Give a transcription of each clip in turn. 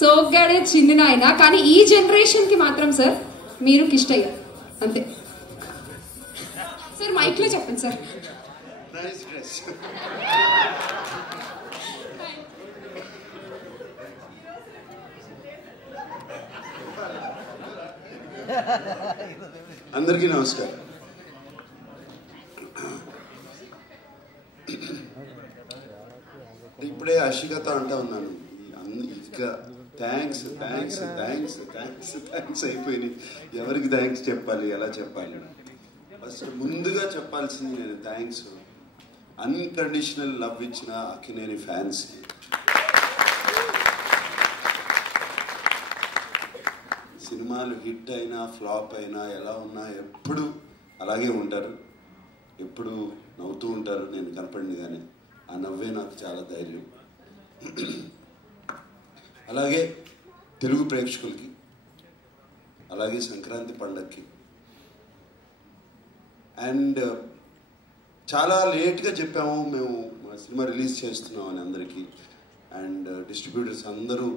సోగ్గాడే చిన్న ఆయన, కానీ ఈ జనరేషన్ కి మాత్రం సార్ మీరు కిష్టయ్య అంతే. సార్ మైక్ లో చెప్పండి సార్. అందరికీ నమస్కారం. ఇప్పుడే అషికతో అంటా ఉన్నాను, ఇంకా thanks thanks thanks thanks thanks అయిపోయినాయి. ఎవరికి థ్యాంక్స్ చెప్పాలి, ఎలా చెప్పాలి? ఫస్ట్ ముందుగా చెప్పాల్సింది నేను థ్యాంక్స్ అన్కండిషనల్ లవ్ ఇచ్చిన అక్కినేని ఫ్యాన్స్కి. సినిమాలు హిట్ అయినా ఫ్లాప్ అయినా ఎలా ఉన్నా ఎప్పుడు అలాగే ఉంటారు, ఎప్పుడు నవ్వుతూ ఉంటారు. నేను కనపడింది కానీ ఆ నవ్వే నాకు చాలా ధైర్యం. అలాగే తెలుగు ప్రేక్షకులకి, అలాగే సంక్రాంతి పండగకి, అండ్ చాలా లేట్గా చెప్పాము మేము మా సినిమా రిలీజ్ చేస్తున్నాం అని అందరికీ. అండ్ డిస్ట్రిబ్యూటర్స్ అందరూ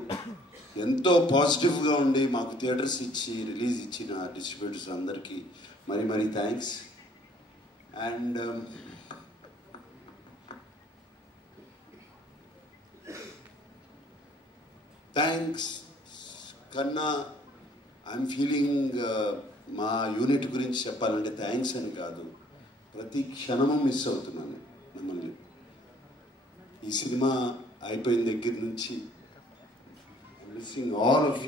ఎంతో పాజిటివ్గా ఉండి మాకు థియేటర్స్ ఇచ్చి రిలీజ్ ఇచ్చిన డిస్ట్రిబ్యూటర్స్ అందరికీ మరీ మరీ థ్యాంక్స్. అండ్ థ్యాంక్స్ కన్నా ఐఎమ్ ఫీలింగ్ మా యూనిట్ గురించి చెప్పాలంటే థ్యాంక్స్ అని కాదు, ప్రతి క్షణము మిస్ అవుతున్నాను మిమ్మల్ని. ఈ సినిమా అయిపోయిన దగ్గర నుంచి మిస్సింగ్ ఆల్ ఆఫ్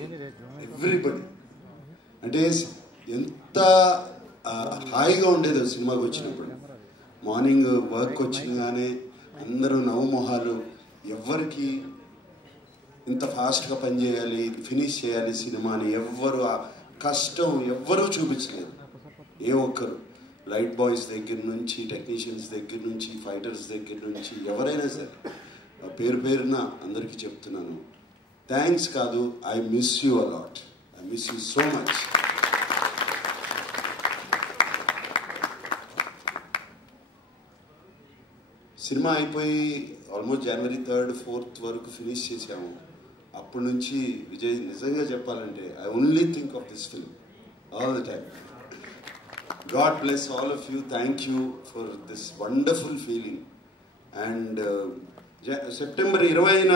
ఎవ్రీబడి. అంటే ఎంత హాయిగా ఉండేదో సినిమాకి వచ్చినప్పుడు. మార్నింగ్ వర్క్ వచ్చినగానే అందరూ నవ్వుమొహాలు, ఎవ్వరికి ఇంత ఫాస్ట్గా పనిచేయాలి, ఫినిష్ చేయాలి సినిమాని ఎవ్వరు ఆ కష్టం ఎవ్వరూ చూపించలేదు. ఏ ఒక్కరు, లైట్ బాయ్స్ దగ్గర నుంచి, టెక్నీషియన్స్ దగ్గర నుంచి, ఫైటర్స్ దగ్గర నుంచి, ఎవరైనా సరే పేరు పేరున అందరికీ చెప్తున్నాను థ్యాంక్స్ కాదు, I miss you a lot, I miss you so much. Cinema అయిపోయి ఆల్మోస్ట్ జనవరి 3rd 4th వరకు ఫినిష్ చేసాము. అప్పటి నుంచి విజయ్ నిజంగా చెప్పాలంటే I only think of this film all the time. God bless all of you, thank you for this wonderful feeling. And September 20న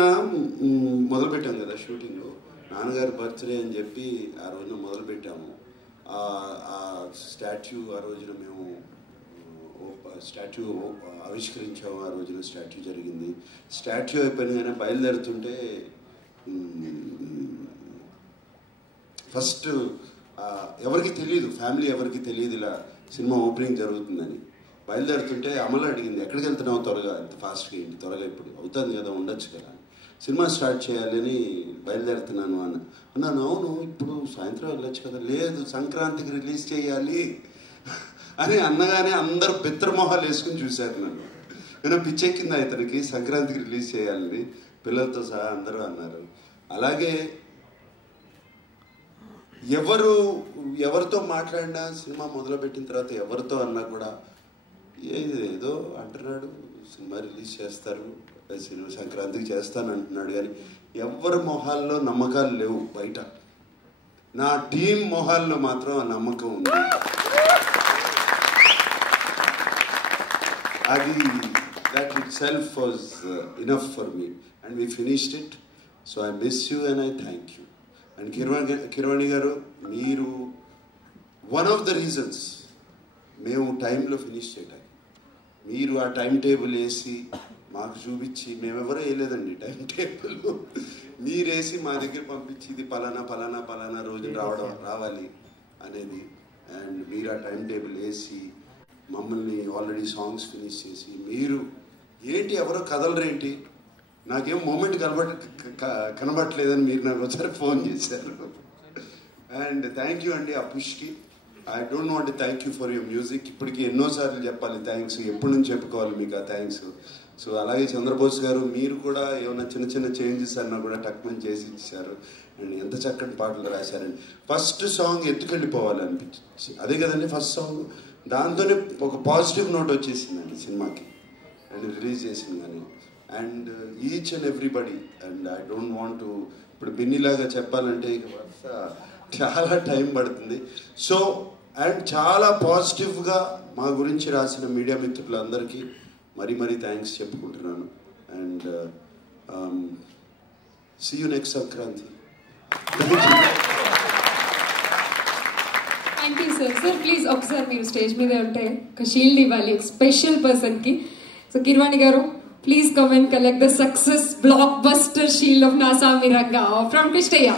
మొదలుపెట్టాం కదా షూటింగ్. నాన్నగారి బర్త్డే అని చెప్పి ఆ రోజున మొదలుపెట్టాము. ఆ స్టాట్యూ ఆ రోజున మేము స్టాట్యూ ఆవిష్కరించాము. ఆ రోజున స్టాట్యూ జరిగింది. స్టాట్యూ అయిపోయినాగానే బయలుదేరుతుంటే ఫస్ట్ ఎవరికి తెలియదు, ఫ్యామిలీ ఎవరికి తెలియదు ఇలా సినిమా ఓపెనింగ్ జరుగుతుందని. బయలుదేరుతుంటే అమలు అడిగింది, ఎక్కడికి వెళ్తున్నావు త్వరగా, ఎంత ఫాస్ట్గా ఏంటి త్వరగా, ఇప్పుడు అవుతుంది కదా, ఉండొచ్చు కదా, సినిమా స్టార్ట్ చేయాలని బయలుదేరుతున్నాను అన్నాను. అవును ఇప్పుడు సాయంత్రం వెళ్ళొచ్చు కదా, లేదు సంక్రాంతికి రిలీజ్ చేయాలి అని అన్నగానే అందరూ బిత్రమొహాలు వేసుకుని చూశారు నన్ను. నేను పిచ్చెక్కింది ఇతనికి, సంక్రాంతికి రిలీజ్ చేయాలని పిల్లలతో సహా అందరూ అన్నారు. అలాగే ఎవరితో మాట్లాడినా సినిమా మొదలుపెట్టిన తర్వాత ఎవరితో అన్నా కూడా ఏదో అంటున్నాడు, సినిమా రిలీజ్ చేస్తారు, సినిమా సంక్రాంతికి చేస్తాను అంటున్నాడు, కానీ ఎవరి మొహాల్లో నమ్మకాలు లేవు బయట. నా టీం మొహాల్లో మాత్రం ఆ నమ్మకం ఉంది. అది that itself was enough for me and we finished it, so I miss you and I thank you. And Kirwani garu, మీరు one of the reasons మేము టైంలో ఫినిష్ చేయడానికి, మీరు ఆ టైం టేబుల్ వేసి మాకు చూపించి, మేమెవరో వేయలేదండి టైం టేబుల్, మీరు వేసి మా దగ్గర పంపించి ఇది పలానా పలానా పలానా రోజు రావాలి అనేది. అండ్ మీరు ఆ టైం టేబుల్ వేసి మమ్మల్ని ఆల్రెడీ సాంగ్స్ ఫినిష్ చేసి, మీరు ఏంటి ఎవరో కదలరేంటి, నాకేం మూమెంట్ కనబట్టలేదని మీరు నాకు ఒకసారి ఫోన్ చేశారు. అండ్ థ్యాంక్ యూ అండి ఆ పుష్కి. I don't want thank you for your music. ఇప్పటికి ఎన్నోసార్లు చెప్పాలి థ్యాంక్స్, ఎప్పటి నుంచి చెప్పుకోవాలి మీకు ఆ థ్యాంక్స్. సో అలాగే చంద్రబోస్ గారు, మీరు కూడా ఏమైనా చిన్న చిన్న చేంజెస్ అన్నా కూడా టక్మని చేసి ఇచ్చారు. అండ్ ఎంత చక్కటి పాటలు రాశారండి. ఫస్ట్ సాంగ్ ఎత్తుకెళ్ళిపోవాలి అనిపించి, అదే కదండి ఫస్ట్ సాంగ్. దాంతోనే ఒక పాజిటివ్ నోట్ వచ్చేసిందండి సినిమాకి అండ్ రిలీజ్ చేసింది. కానీ and each and everybody. And I don't want to ఇప్పుడు బిన్నీలాగా చెప్పాలంటే ఇక చాలా టైం పడుతుంది. సో అండ్ చాలా పాజిటివ్గా మా గురించి రాసిన మీడియా మిత్రులందరికీ మరీ థ్యాంక్స్ చెప్పుకుంటున్నాను. And see you next Sankranti. Thank you sir. Sir please ఒకసారి మీరు స్టేజ్ మీద ఉంటే ఒక షీల్డ్ ఇవ్వాలి ఒక స్పెషల్ పర్సన్కి. సో కిర్వాణి గారు please come and collect the success blockbuster shield of Naa Saami Ranga from Krishnaiah.